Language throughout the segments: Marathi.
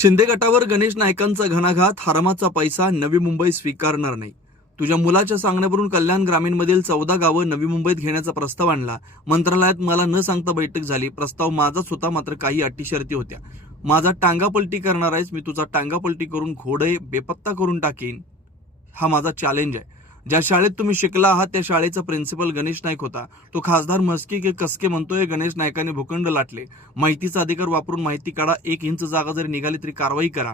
शिंदे गटावर गणेश नायकांचा घणाघात, हरामाचा पैसा, नवी मुंबई स्वीकारणार नाही. तुझ्या मुलाच्या सांगण्यावरून कल्याण ग्रामीणमधील 14 गावं नवी मुंबईत घेण्याचा प्रस्ताव आणला. मंत्रालयात मला न सांगता बैठक झाली. प्रस्ताव माझाच होता, मात्र काही अटी शर्ती होत्या. माझा टांगा पलटी करणार आहेस, मी तुझा टांगा पलटी करून घोडे बेपत्ता करून टाकेन, हा माझा चॅलेंज आहे. ज्या शाळेत तुम्ही शिकला आहात त्या शाळेचा प्रिन्सिपल गणेश नाईक होता. तो खासदार मस्की के कसके म्हणतोय गणेश नायकाने भूखंड लाटले. माहितीचा अधिकार वापरून माहिती काढा. 1 इंच जागा जरी निघाली तरी कारवाई करा.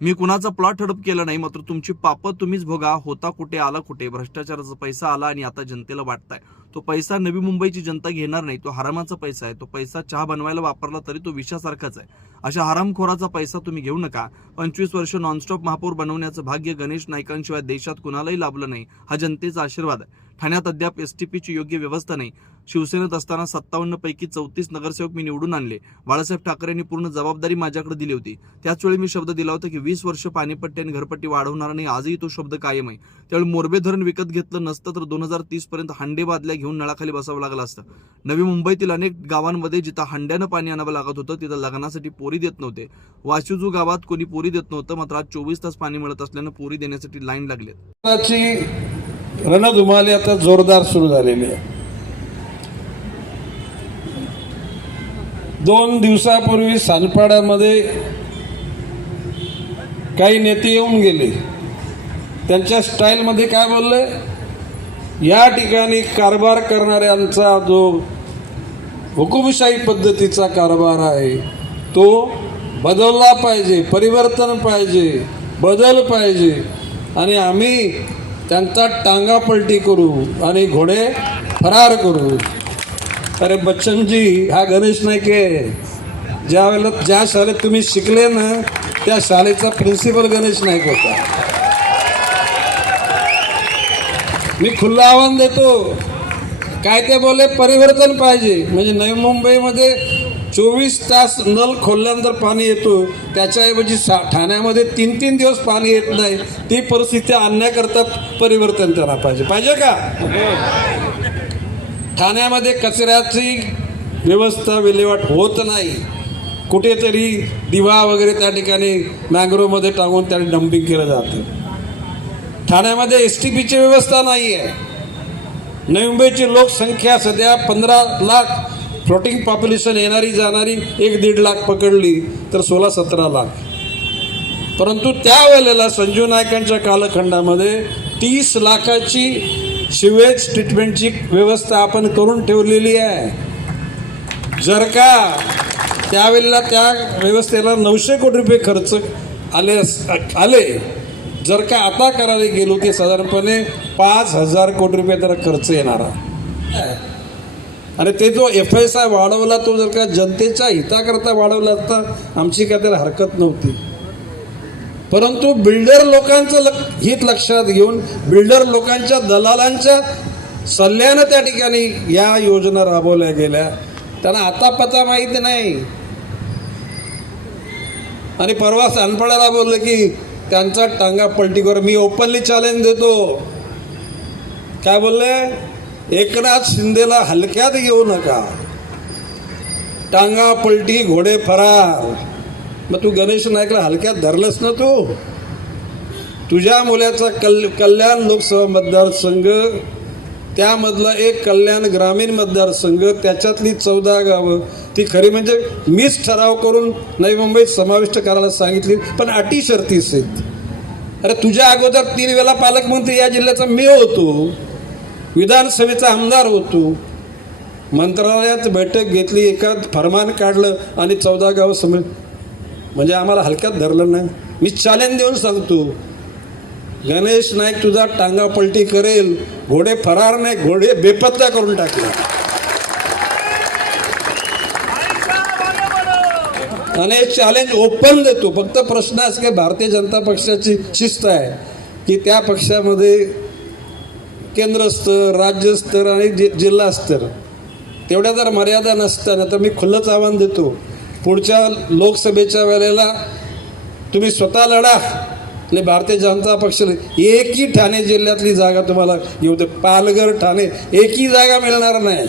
मी कुणाचा प्लॉट हडप केला नाही, मात्र तुमची पापं तुम्हीच भोगा. होता कुठे आला कुठे. भ्रष्टाचाराचा पैसा आला आणि आता जनतेला वाटताय. तो पैसा नवी मुंबईची जनता घेणार नाही. तो हरामाचा पैसा आहे. तो पैसा चहा बनवायला वापरला तरी तो विषासारखाच आहे. अशा हरामखोराचा पैसा तुम्ही घेऊ नका. 25 वर्ष नॉनस्टॉप महापौर बनवण्याचं भाग्य गणेश नायकांशिवाय देशात कुणालाही लाभलं नाही. हा जनतेचा आशीर्वाद आहे. ठाण्यात अद्याप एसटीपीची योग्य व्यवस्था नाही. शिवसेनेत असताना 57 पैकी 34 नगरसेवक मी निवडून आणले. बाळासाहेब ठाकरेंनी पूर्ण जबाबदारी माझ्याकडे दिली होती. त्याच वेळी मी शब्द दिला होता की 20 वर्ष पाणीपट्टी आणि घरपट्टी वाढवणार नाही. आजही तो शब्द कायम आहे. त्यावेळी मोरबे धरण विकत घेतलं नसतं तर 2030 पर्यंत हांडे बादल्या घेऊन नळाखाली बसावं लागलं असतं. नवी मुंबईतील अनेक गावांमध्ये जिथं हांड्यानं पाणी आणावं लागत होतं तिथं लग्नासाठी पोरी देत नव्हते. वाशिजू गावात कोणी पोरी देत नव्हतं, मात्र आज 24 तास पाणी मिळत असल्यानं पोरी देण्यासाठी लाईन लागली. रणधुमाळी आता जोरदार सुरू झालेली आहे. 2 दिवसापूर्वी सानपाड्यामध्ये काही नेते येऊन गेले. त्यांच्या स्टाईलमध्ये काय बोलले, या ठिकाणी कारभार करणाऱ्यांचा जो हुकुमशाही पद्धतीचा कारभार आहे तो बदलला पाहिजे, परिवर्तन पाहिजे, बदल पाहिजे आणि आम्ही त्यांचा टांगा पलटी करू आणि घोडे फरार करू. अरे बच्चनजी, हा गणेश नाईक आहे. ज्या शाळेत तुम्ही शिकले ना त्या शाळेचा प्रिन्सिपल गणेश नाईक होता. मी खुलं आव्हान देतो, काय ते बोले परिवर्तन पाहिजे. म्हणजे नवी मुंबईमध्ये 24 तास नल खोलल्यानंतर पाणी येतो, त्याच्याऐवजी ठाण्यामध्ये 3-3 दिवस पाणी येत नाही. ती परिस्थिती आणण्याकरता परिवर्तन त्यांना पाहिजे का? ठाण्यामध्ये कचऱ्याची व्यवस्था विल्हेवाट होत नाही. कुठेतरी दिवा वगैरे त्या ठिकाणी मॅंग्रोवमध्ये टाकून त्याने डम्पिंग केलं जातं. ठाण्यामध्ये STPची व्यवस्था नाही आहे. नवी मुंबईची लोकसंख्या सध्या 15 लाख, फ्लोटिंग पॉप्युलेशन येणारी जाणारी 1-1.5 लाख पकडली तर 16-17 लाख. परंतु त्यावेळेला संजू नायकांच्या कालखंडामध्ये 30 लाखाची सिवेज ट्रीटमेंटची व्यवस्था आपण करून ठेवलेली आहे. जर का त्यावेळेला त्या व्यवस्थेला 900 कोटी रुपये खर्च आले, जर का आता करायला गेलो की साधारणपणे 5000 कोटी रुपये त्याला खर्च येणारा. आणि ते जो FSI वाढवला तो जर का जनतेच्या हिताकरता वाढवला असता आमची काय त्याला हरकत नव्हती. परंतु बिल्डर लोकांचं हित लक्षात घेऊन बिल्डर लोकांच्या दलालांच्या सल्ल्यानं त्या ठिकाणी या योजना राबवल्या गेल्या. त्यांना आता पता माहिती नाही. आणि परवा सानपाड्याला बोललं की त्यांचा टांगा पलटी कर. मी ओपनली चॅलेंज देतो. काय बोलले, एकनाथ शिंदेला हलक्यात घेऊ नका. टांगा पलटी घोडे फरार. मग तू गणेश नाईकला हलक्यात धरलंस ना. तुझ्या मुलाचा कल्याण लोकसभा मतदारसंघ, त्यामधला एक कल्याण ग्रामीण मतदारसंघ, त्याच्यातली 14 गावं ती खरी म्हणजे मीच ठराव करून नवी मुंबईत समाविष्ट करायला सांगितली, पण अटी शर्ती आहेत. अरे तुझ्या अगोदर 3 वेळा पालकमंत्री या जिल्ह्याचा मी होतो, विधानसभेचा आमदार होतो. मंत्रालयात बैठक घेतली, एका फरमान काढलं आणि 14 गावं म्हणजे आम्हाला हलक्यात धरलं नाही. मी चॅलेंज देऊन सांगतो, गणेश नाईक तुझा टांगा पलटी करेल. घोडे फरार नाही, घोडे बेपत्ता करून टाकले. आणि चॅलेंज ओपन देतो. फक्त प्रश्न असा की भारतीय जनता पक्षाची शिस्त आहे की त्या पक्षामध्ये केंद्र स्तर, राज्य स्तर आणि जिल्हा स्तर तेवढ्या जर मर्यादा नसताना तर मी खुल्लंच आव्हान देतो, पुढच्या लोकसभेच्या वेळेला तुम्ही स्वतः लढा आणि भारतीय जनता पक्षाला एकही ठाणे जिल्ह्यातली जागा तुम्हाला येऊ दे. पालघर, ठाणे एकही जागा मिळणार नाही.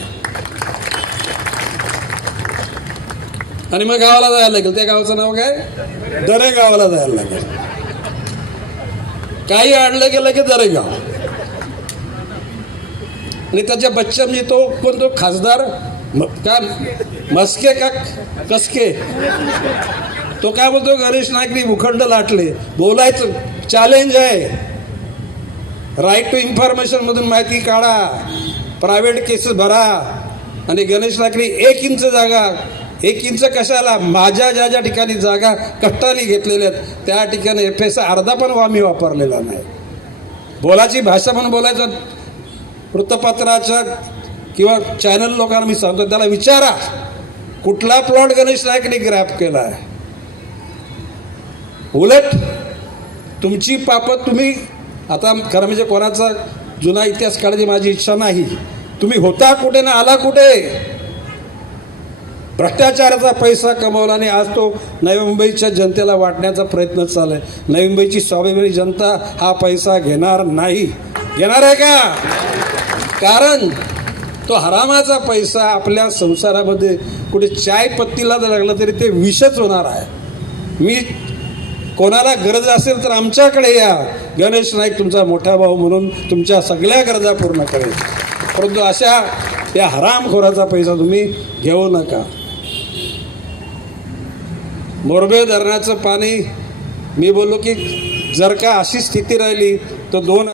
आणि मग गावाला जायला लागेल. त्या गावाचं नाव काय? दरे गावाला जायला लागेल. काही आणलं गेलं की दरेगाव. आणि त्याच्या बच्चा म्हणजे तो कोण, तो खासदार काय मस्के का कसके, तो काय बोलतो, गणेश नाईकनी भूखंड लाटले. बोलायचं चॅलेंज आहे. राईट टू इन्फॉर्मेशन मधून माहिती काढा, प्रायव्हेट केसेस भरा. आणि गणेश नाईकनी 1 इंच जागा, 1 इंच कशाला, माझ्या ज्या ज्या ठिकाणी जागा कष्टाने घेतलेल्या आहेत त्या ठिकाणी FSI अर्धा पण आम्ही वापरलेला नाही. बोलाची भाषा पण बोलायचं. वृत्तपत्राच्या किंवा चॅनल लोकांना मी सांगतो, त्याला विचारा कुठला प्लॉट गणेश नाईकने ग्रॅब केला आहे. उलट तुमची पापत तुम्ही आता खरं म्हणजे कोणाचा जुना इतिहास काढायची माझी इच्छा नाही. तुम्ही होता कुठे ना आला कुठे. भ्रष्टाचाराचा पैसा कमवला आणि आज तो नवी मुंबईच्या जनतेला वाटण्याचा प्रयत्न चालू आहे. नवी मुंबईची स्वाभिमानी जनता हा पैसा घेणार नाही. घेणार आहे का? कारण तो हरामाचा पैसा आपल्या संसारामध्ये कुठे चाय पत्तीला जर लागला तरी ते विषच होणार आहे. मी कोणाला गरज असेल तर आमच्याकडे या. गणेश नाईक तुमचा मोठा भाऊ म्हणून तुमच्या सगळ्या गरजा पूर्ण करेल. परंतु अशा या हरामखोराचा पैसा तुम्ही घेऊ नका. मोरबे धरणाचं पाणी मी बोललो की जर का अशी स्थिती राहिली तर 2